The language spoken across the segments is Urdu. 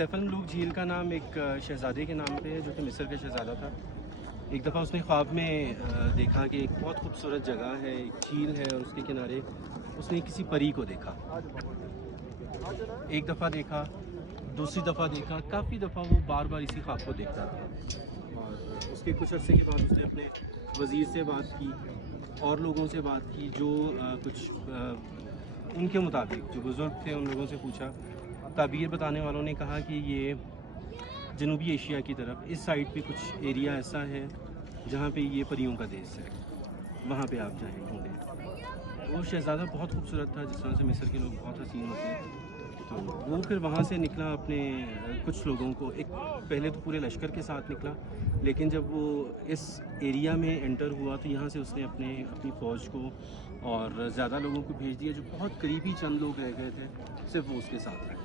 سیف الملوک جھیل کا نام ایک شہزادے کے نام پہ ہے جو کہ مصر کا شہزادہ تھا۔ ایک دفعہ اس نے خواب میں دیکھا کہ ایک بہت خوبصورت جگہ ہے، ایک جھیل ہے اور اس کے کنارے اس نے کسی پری کو دیکھا۔ ایک دفعہ دیکھا، دوسری دفعہ دیکھا، کافی دفعہ وہ بار بار اسی خواب کو دیکھتا تھا۔ اور اس کے کچھ عرصے کے بعد اس نے اپنے وزیر سے بات کی اور لوگوں سے بات کی جو کچھ ان کے مطابق جو بزرگ تھے ان لوگوں سے پوچھا۔ تعبیر بتانے والوں نے کہا کہ یہ جنوبی ایشیا کی طرف اس سائڈ پہ کچھ ایریا ایسا ہے جہاں پہ یہ پریوں کا دیش ہے، وہاں پہ آپ جائیں ڈھونڈیں۔ وہ شہزادہ بہت خوبصورت تھا، جس طرح سے مصر کے لوگ بہت حسین ہوتے ہیں۔ تو وہ پھر وہاں سے نکلا اپنے کچھ لوگوں کو، ایک پہلے تو پورے لشکر کے ساتھ نکلا، لیکن جب وہ اس ایریا میں انٹر ہوا تو یہاں سے اس نے اپنی فوج کو اور زیادہ لوگوں کو بھیج دیا۔ جو بہت قریبی چند لوگ رہ گئے تھے صرف وہ اس کے ساتھ رہے۔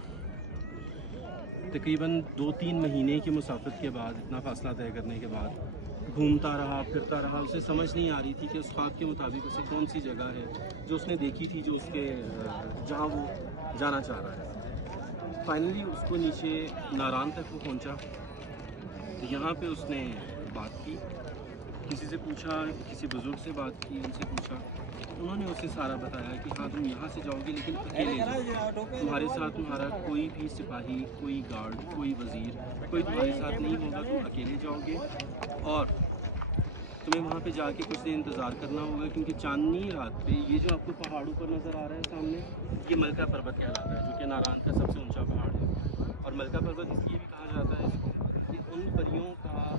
تقریباً 2-3 مہینے کی مسافت کے بعد، اتنا فاصلہ طے کرنے کے بعد گھومتا رہا، پھرتا رہا۔ اسے سمجھ نہیں آ رہی تھی کہ اس خواب کے مطابق اسے کون سی جگہ ہے جو اس نے دیکھی تھی، جو اس کے جہاں وہ جانا چاہ رہا ہے۔ فائنلی اس کو نیچے ناران تک وہ پہنچا، تو یہاں پہ اس نے بات کی، کسی سے پوچھا، کسی بزرگ سے بات کی، ان سے پوچھا۔ انہوں نے اسے سارا بتایا کہ ہاں تم یہاں سے جاؤ گے لیکن اکیلے جاؤ، تمہارے ساتھ تمہارا کوئی بھی سپاہی، کوئی گارڈ، کوئی وزیر، کوئی تمہارے ساتھ نہیں ہوگا، تم اکیلے جاؤ گے اور تمہیں وہاں پہ جا کے کچھ دیر انتظار کرنا ہوگا، کیونکہ چاندنی رات پہ یہ جو آپ کو پہاڑوں پر نظر آ رہا ہے سامنے، یہ ملکہ پروت کہلاتا ہے، جو کہ ناران کا سب سے اونچا پہاڑ ہے۔ اور ملکہ پروت اس لیے بھی کہا جاتا ہے کہ ان پریوں کا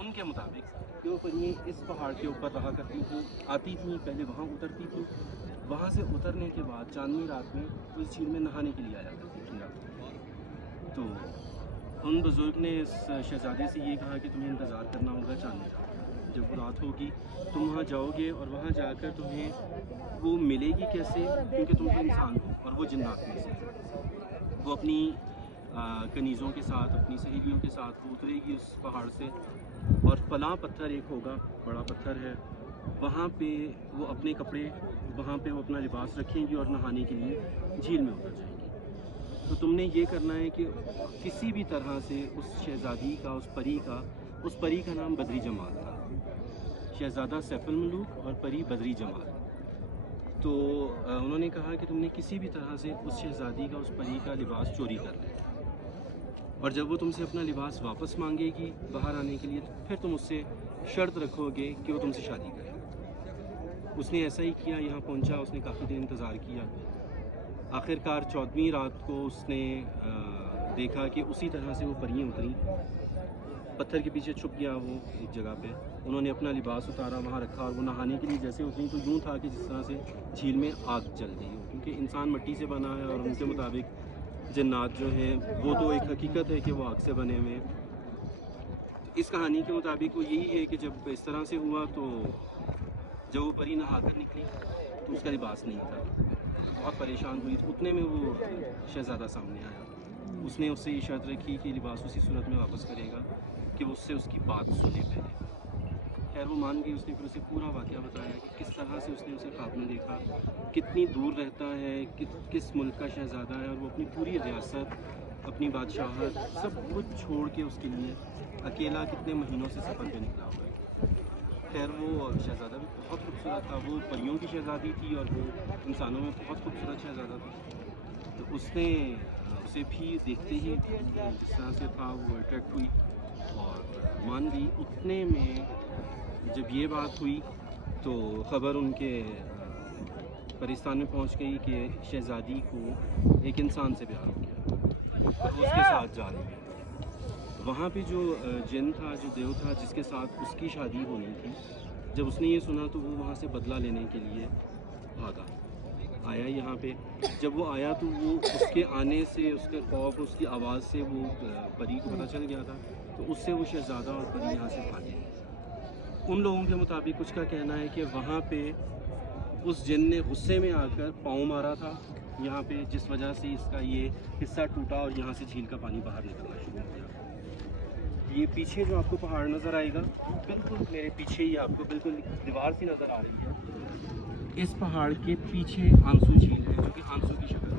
ان کے مطابق کہ وہ پرییں اس پہاڑ کے اوپر رہا کرتی تھیں، آتی تھیں، پہلے وہاں اترتی تھیں، وہاں سے اترنے کے بعد چاندنی رات میں اس جھیل میں نہانے کے لیے آیا کرتی تھیں۔ تو ان بزرگ نے اس شہزادے سے یہ کہا کہ تمہیں انتظار کرنا ہوگا چاندنی رات، جب وہ رات ہوگی تم وہاں جاؤ گے اور وہاں جا کر تمہیں وہ ملے گی کیسے، کیونکہ تم تو انسان ہو اور وہ جنات میں سے۔ وہ اپنی کنیزوں کے ساتھ، اپنی سہیلیوں کے ساتھ وہ اترے گی اس پہاڑ سے، اور فلاں پتھر ایک ہوگا، بڑا پتھر ہے، وہاں پہ وہ اپنے کپڑے، وہاں پہ وہ اپنا لباس رکھیں گی اور نہانے کے لیے جھیل میں اتر جائیں گی۔ تو تم نے یہ کرنا ہے کہ کسی بھی طرح سے اس شہزادی کا، اس پری کا نام بدری جمال تھا، شہزادہ سیف الملوک اور پری بدری جمال۔ تو انہوں نے کہا کہ تم نے کسی بھی طرح سے اس شہزادی کا، اس پری کا لباس چوری کرنا ہے، اور جب وہ تم سے اپنا لباس واپس مانگے گی باہر آنے کے لیے تو پھر تم اس سے شرط رکھو گے کہ وہ تم سے شادی کرے۔ اس نے ایسا ہی کیا، یہاں پہنچا، اس نے کافی دیر انتظار کیا، آخرکار 14ویں رات کو اس نے دیکھا کہ اسی طرح سے وہ پریاں اتریں، پتھر کے پیچھے چھپ گیا وہ ایک جگہ پہ، انہوں نے اپنا لباس اتارا، وہاں رکھا، اور وہ نہانے کے لیے جیسے اتری تو یوں تھا کہ جس طرح سے جھیل میں آگ جل گئی ہو، کیونکہ انسان مٹی سے بنا ہے اور ان کے مطابق جنات جو ہیں وہ تو ایک حقیقت ہے کہ وہ آگ سے بنے ہوئے ہیں۔ اس کہانی کے مطابق وہ یہی ہے کہ جب اس طرح سے ہوا تو جب وہ پری نہا کر نکلی تو اس کا لباس نہیں تھا، بہت پریشان ہوئی، تو اتنے میں وہ شہزادہ سامنے آیا۔ اس نے اس سے یہ شرط رکھی کہ لباس اسی صورت میں واپس کرے گا کہ وہ اس سے اس کی بات سنے پہلے۔ خیر وہ مان گئی، اس نے پھر اسے پورا واقعہ بتایا کہ کس طرح سے اس نے اسے خواب میں دیکھا، کتنی دور رہتا ہے، کس ملک کا شہزادہ ہے، اور وہ اپنی پوری ریاست، اپنی بادشاہت، سب کچھ چھوڑ کے اس کے لیے اکیلا کتنے مہینوں سے سفر پہ نکلا ہوا ہے۔ خیر وہ شہزادہ بھی بہت خوبصورت تھا، وہ پریوں کی شہزادی تھی اور وہ انسانوں میں بہت خوبصورت شہزادہ تھا۔ تو اس نے اسے بھی دیکھتے ہی جس طرح سے تھا وہ اٹریکٹ ہوئی اور مان گئی۔ اتنے میں جب یہ بات ہوئی تو خبر ان کے پرستان میں پہنچ گئی کہ شہزادی کو ایک انسان سے پیار ہو گیا اور وہ اس کے ساتھ جا رہی ہے۔ وہاں پہ جو جن تھا، جو دیو تھا جس کے ساتھ اس کی شادی ہونی تھی، جب اس نے یہ سنا تو وہ وہاں سے بدلہ لینے کے لیے بھاگا، آیا یہاں پہ۔ جب وہ آیا تو وہ اس کے آنے سے، اس کے خوف، اس کی آواز سے وہ پری کو پتہ چل گیا تھا، تو اس سے وہ شہزادہ اور پری یہاں سے بھاگے۔ ان لوگوں کے مطابق کچھ کا کہنا ہے کہ وہاں پہ اس جن نے غصے میں آ کر پاؤں مارا تھا یہاں پہ، جس وجہ سے اس کا یہ حصہ ٹوٹا اور یہاں سے جھیل کا پانی باہر نکلنا شروع ہو گیا۔ یہ پیچھے جو آپ کو پہاڑ نظر آئے گا، بالکل میرے پیچھے ہی آپ کو بالکل دیوار سی نظر آ رہی ہے، اس پہاڑ کے پیچھے آنسو جھیل ہے جو کہ آنسو کی شکل ہے۔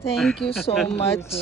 Thank you so much.